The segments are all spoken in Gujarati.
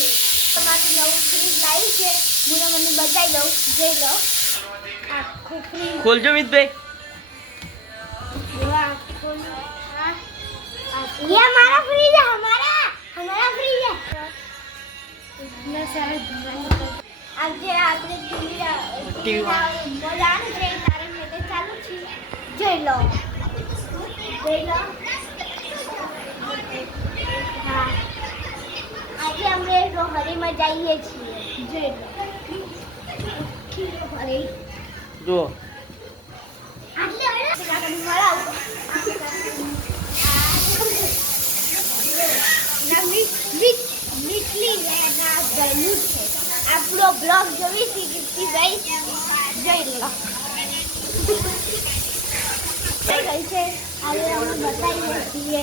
છે. તમારું નવું ફ્રીજ લાવી છે. હું તમને બતાવી દઉં. જોઈ લો. આખું ફ્રીજ. ખોલજો મિતભાઈ. ये हमारा फ्रीज है. हमारा फ्रीज है. इतना सारा धुआं. अब जे આપણે ટીવી બોલાને ટ્રેન તારણ મેં ચાલુ છે. જોઈ લો. હા, આજે અમે રોહરીમાં જઈએ છીએ. જોઈ લો. રોહરી જો આપણો બ્લોગ જોઈ શીખી ભાઈ. જોઈ લો. કઈ છે હવે અમે બતાવીએ છીએ.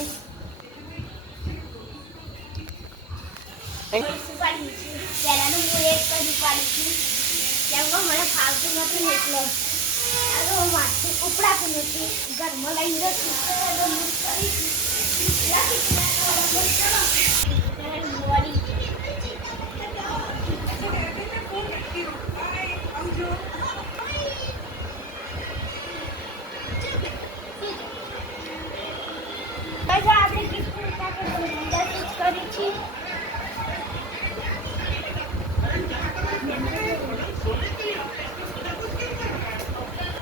પહેલાનું હું એક જ ઉપાડી છું કેમ કે મને ફાવતું નથી ને એટલે હું માથું ઉપડાતું નથી. ઘરમાં લઈને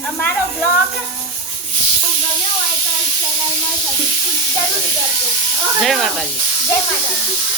અમારો બ્લોગ ગમ્યો હોય તો ચેનલમાં સબસ્ક્રાઇબ જરૂર કરજો. જય માતાજી. જય માતાજી.